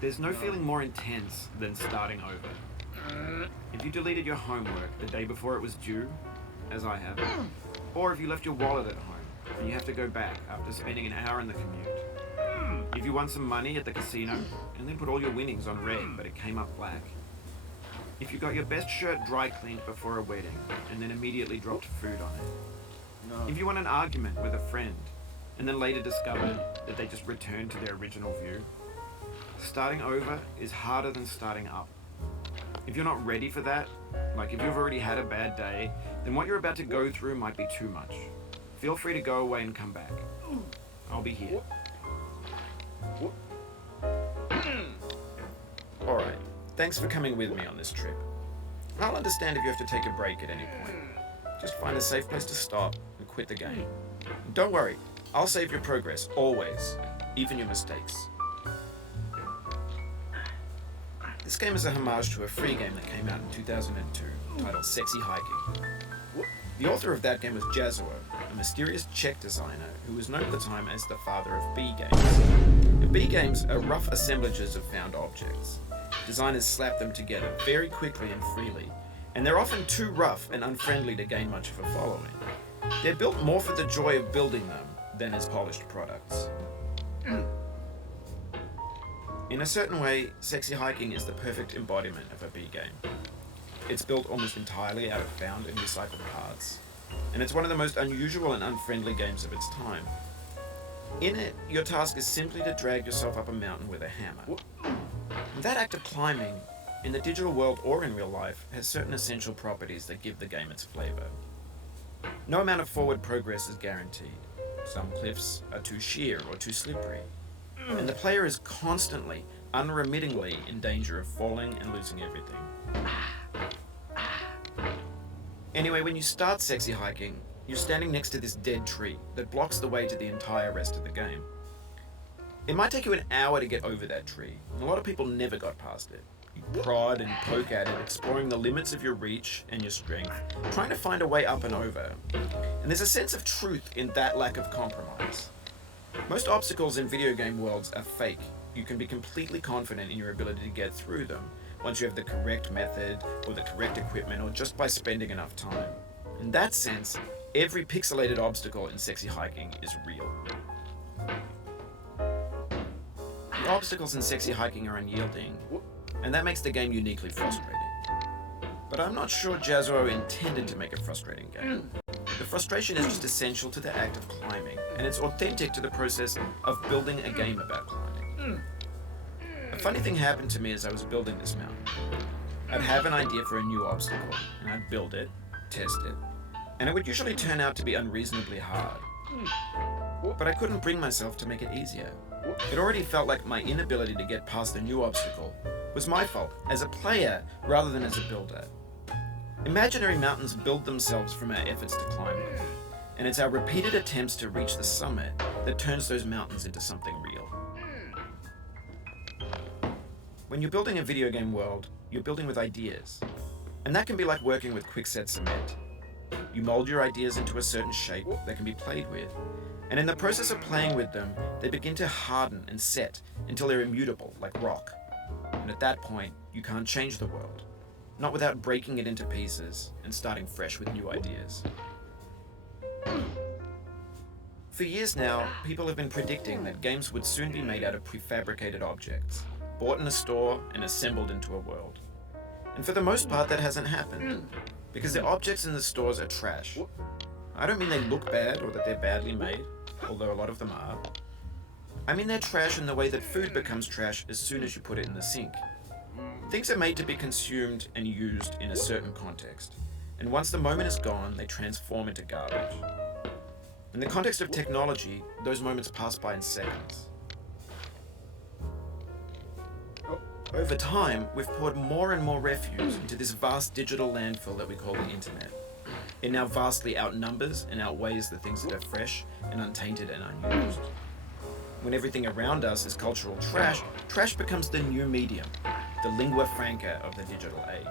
There's no feeling more intense than starting over. If you deleted your homework the day before it was due, as I have, or if you left your wallet at home and you have to go back after spending an hour in the commute. If you won some money at the casino and then put all your winnings on red but it came up black. If you got your best shirt dry cleaned before a wedding and then immediately dropped food on it. If you won an argument with a friend and then later discovered that they just returned to their original view. Starting over is harder than starting up. If you're not ready for that, like if you've already had a bad day, then what you're about to go through might be too much. Feel free to go away and come back. I'll be here. Alright, thanks for coming with me on this trip. I'll understand if you have to take a break at any point. Just find a safe place to stop and quit the game. And don't worry, I'll save your progress, always, even your mistakes. This game is a homage to a free game that came out in 2002, titled Sexy Hiking. The author of that game was Jazzuo, a mysterious Czech designer who was known at the time as the father of B games. The B games are rough assemblages of found objects. Designers slap them together very quickly and freely, and they're often too rough and unfriendly to gain much of a following. They're built more for the joy of building them than as polished products. In a certain way, Sexy Hiking is the perfect embodiment of a B game. It's built almost entirely out of found and recycled parts, and it's one of the most unusual and unfriendly games of its time. In it, your task is simply to drag yourself up a mountain with a hammer. And that act of climbing, in the digital world or in real life, has certain essential properties that give the game its flavor. No amount of forward progress is guaranteed. Some cliffs are too sheer or too slippery, and the player is constantly, unremittingly in danger of falling and losing everything. Anyway, when you start Sexy Hiking, you're standing next to this dead tree that blocks the way to the entire rest of the game. It might take you an hour to get over that tree, and a lot of people never got past it. You prod and poke at it, exploring the limits of your reach and your strength, trying to find a way up and over. And there's a sense of truth in that lack of compromise. Most obstacles in video game worlds are fake. You can be completely confident in your ability to get through them once you have the correct method or the correct equipment or just by spending enough time. In that sense, every pixelated obstacle in Sexy Hiking is real. The obstacles in Sexy Hiking are unyielding, and that makes the game uniquely frustrating. But I'm not sure Jazzuo intended to make a frustrating game. The frustration is just essential to the act of climbing, and it's authentic to the process of building a game about climbing. A funny thing happened to me as I was building this mountain. I'd have an idea for a new obstacle, and I'd build it, test it, and it would usually turn out to be unreasonably hard. But I couldn't bring myself to make it easier. It already felt like my inability to get past the new obstacle was my fault as a player rather than as a builder. Imaginary mountains build themselves from our efforts to climb them, and it's our repeated attempts to reach the summit that turns those mountains into something real. When you're building a video game world, you're building with ideas, and that can be like working with quickset cement. You mold your ideas into a certain shape that can be played with, and in the process of playing with them, they begin to harden and set until they're immutable, like rock. And at that point, you can't change the world, not without breaking it into pieces and starting fresh with new ideas. For years now, people have been predicting that games would soon be made out of prefabricated objects, bought in a store and assembled into a world. And for the most part, that hasn't happened, because the objects in the stores are trash. I don't mean they look bad or that they're badly made, although a lot of them are. I mean they're trash in the way that food becomes trash as soon as you put it in the sink. Things are made to be consumed and used in a certain context, and once the moment is gone, they transform into garbage. In the context of technology, those moments pass by in seconds. Over time, we've poured more and more refuse into this vast digital landfill that we call the internet. It now vastly outnumbers and outweighs the things that are fresh and untainted and unused. When everything around us is cultural trash, trash becomes the new medium, the lingua franca of the digital age.